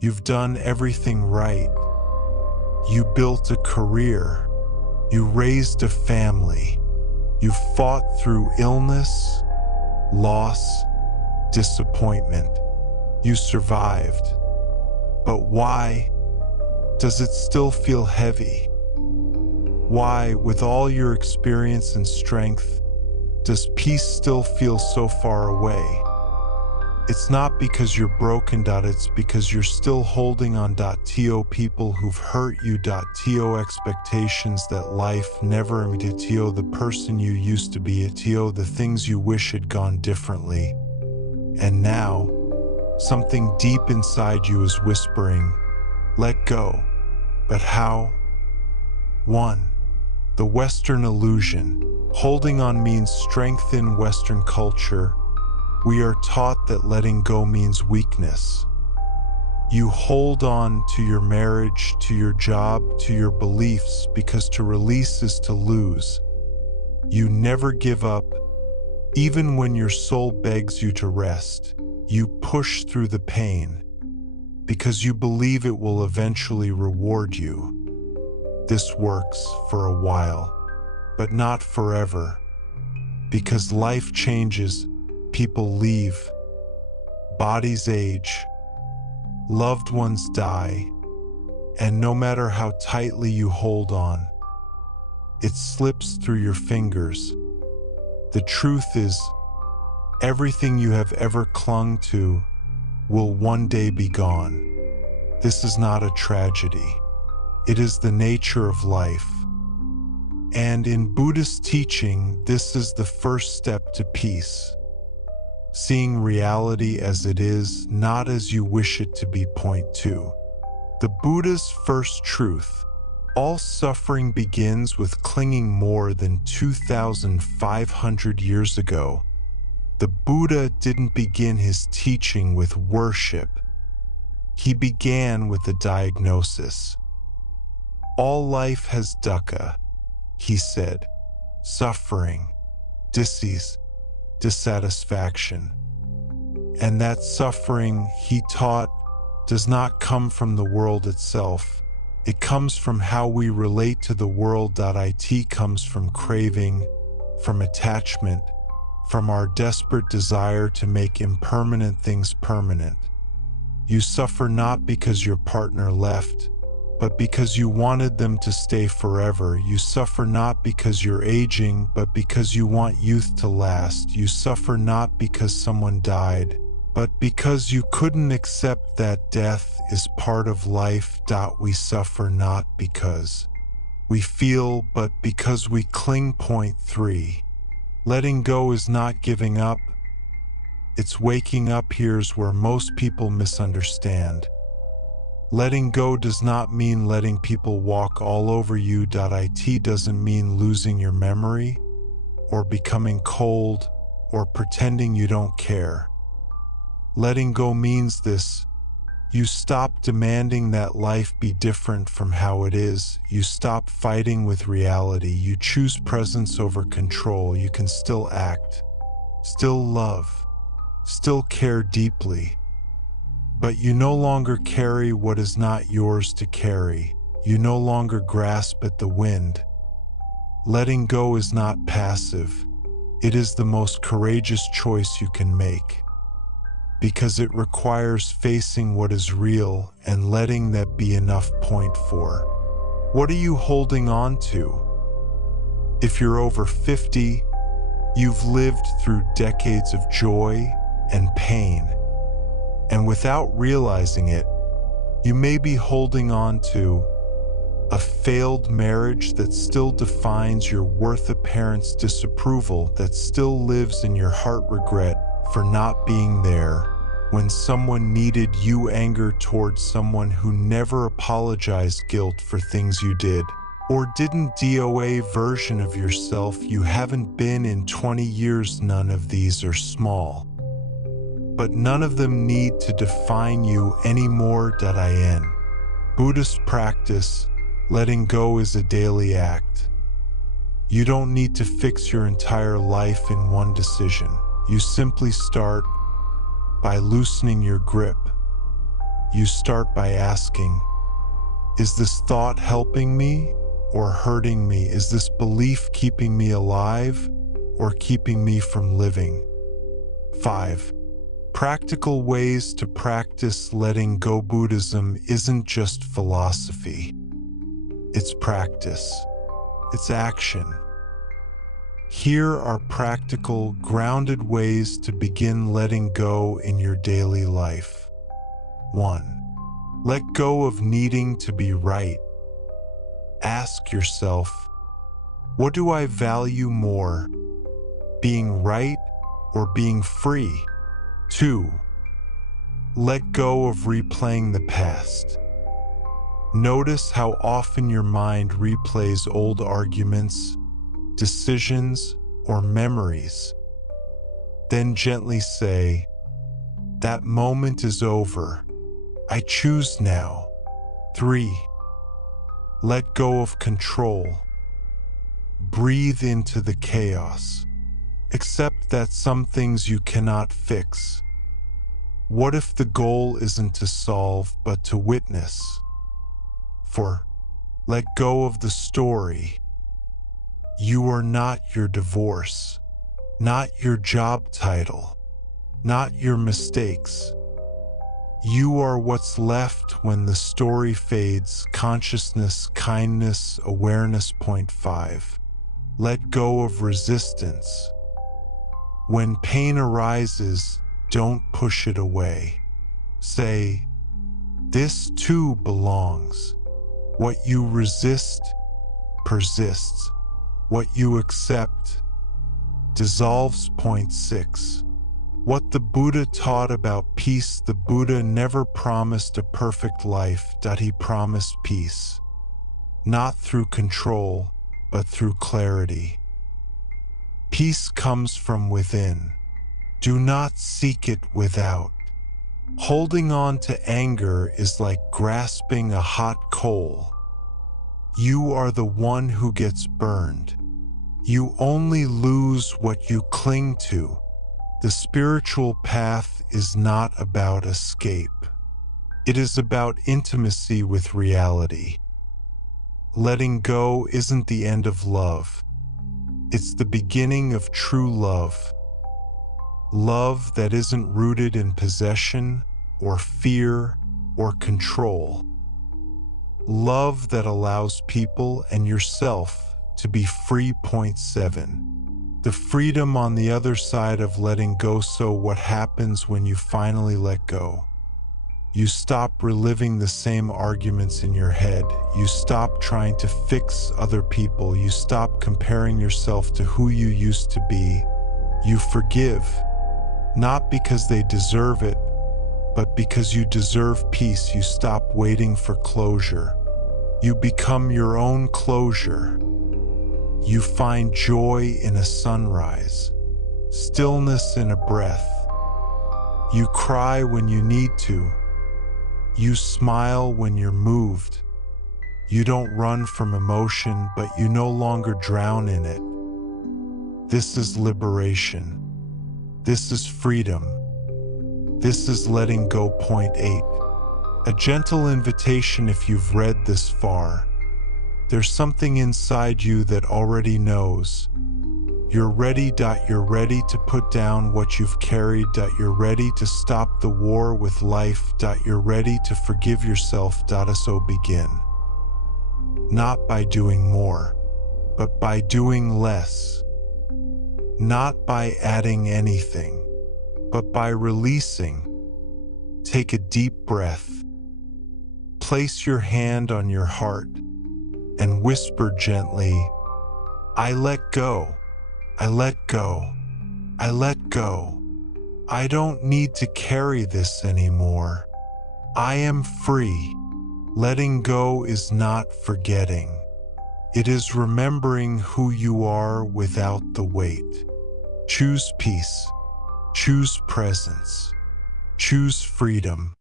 You've done everything right. You built a career. You raised a family. You fought through illness, loss, disappointment. You survived. But why does it still feel heavy? Why, with all your experience and strength, does peace still feel so far away? It's not because you're broken. It's because you're still holding on. People who've hurt you. Expectations that life never met. The person you used to be. The things you wish had gone differently. And now, something deep inside you is whispering, let go. But how? 1. The Western illusion. Holding on means strength. In Western culture, we are taught that letting go means weakness. You hold on to your marriage, to your job, to your beliefs, because to release is to lose. You never give up, even when your soul begs you to rest. You push through the pain, because you believe it will eventually reward you. This works for a while, but not forever, because life changes. People leave, bodies age, loved ones die, and no matter how tightly you hold on, it slips through your fingers. The truth is, everything you have ever clung to will one day be gone. This is not a tragedy. It is the nature of life. And in Buddhist teaching, this is the first step to peace. Seeing reality as it is, not as you wish it to be. Point 2. The Buddha's first truth. All suffering begins with clinging. More than 2,500 years ago, the Buddha didn't begin his teaching with worship. He began with a diagnosis. All life has dukkha, he said, suffering, disease, dissatisfaction. And that suffering, he taught, does not come from the world itself. It comes from how we relate to the world. It comes from craving, from attachment, from our desperate desire to make impermanent things permanent. You suffer not because your partner left, but because you wanted them to stay forever. You suffer not because you're aging, but because you want youth to last. You suffer not because someone died, but because you couldn't accept that death is part of life. We suffer not because we feel, but because we cling. Point 3. Letting go is not giving up. It's waking up. Here's where most people misunderstand. Letting go does not mean letting people walk all over you. It doesn't mean losing your memory, or becoming cold, or pretending you don't care. Letting go means this. You stop demanding that life be different from how it is. You stop fighting with reality. You choose presence over control. You can still act, still love, still care deeply. But you no longer carry what is not yours to carry. You no longer grasp at the wind. Letting go is not passive. It is the most courageous choice you can make, because it requires facing what is real and letting that be enough. Point 4. What are you holding on to? If you're over 50, you've lived through decades of joy and pain. And without realizing it, you may be holding on to a failed marriage that still defines your worth, a parent's disapproval that still lives in your heart, regret for not being there when someone needed you, anger towards someone who never apologized, guilt for things you did or didn't, DOA version of yourself you haven't been in 20 years. None of these are small, but none of them need to define you anymore. In Buddhist practice, letting go is a daily act. You don't need to fix your entire life in one decision. You simply start by loosening your grip, you start by asking, is this thought helping me or hurting me? Is this belief keeping me alive or keeping me from living? 5. Practical ways to practice letting go. Buddhism isn't just philosophy. It's practice. It's action. Here are practical, grounded ways to begin letting go in your daily life. 1. Let go of needing to be right. Ask yourself, what do I value more, being right or being free? 2. Let go of replaying the past. Notice how often your mind replays old arguments, decisions, or memories. Then gently say, that moment is over. I choose now. 3. Let go of control. Breathe into the chaos. Accept that some things you cannot fix. What if the goal isn't to solve, but to witness? 4. Let go of the story. You are not your divorce, not your job title, not your mistakes. You are what's left when the story fades. Consciousness, kindness, awareness. 5. Let go of resistance. When pain arises, don't push it away. Say, this too belongs. What you resist persists. What you accept dissolves. 6. What the Buddha taught about peace. The Buddha never promised a perfect life. He promised peace, not through control, but through clarity. Peace comes from within. Do not seek it without. Holding on to anger is like grasping a hot coal. You are the one who gets burned. You only lose what you cling to. The spiritual path is not about escape. It is about intimacy with reality. Letting go isn't the end of love. It's the beginning of true love. Love that isn't rooted in possession or fear or control. Love that allows people and yourself to be free. 7. The freedom on the other side of letting go. So what happens when you finally let go? You stop reliving the same arguments in your head. You stop trying to fix other people. You stop comparing yourself to who you used to be. You forgive, not because they deserve it, but because you deserve peace. You stop waiting for closure. You become your own closure. You find joy in a sunrise, stillness in a breath. You cry when you need to. You smile when you're moved. You don't run from emotion, but you no longer drown in it. This is liberation. This is freedom. This is letting go. 8. A gentle invitation. If you've read this far, there's something inside you that already knows. You're ready. You're ready to put down what you've carried. You're ready to stop the war with life. You're ready to forgive yourself. So begin. Not by doing more, but by doing less. Not by adding anything, but by releasing. Take a deep breath. Place your hand on your heart and whisper gently, I let go. I let go. I let go. I don't need to carry this anymore. I am free. Letting go is not forgetting. It is remembering who you are without the weight. Choose peace. Choose presence. Choose freedom.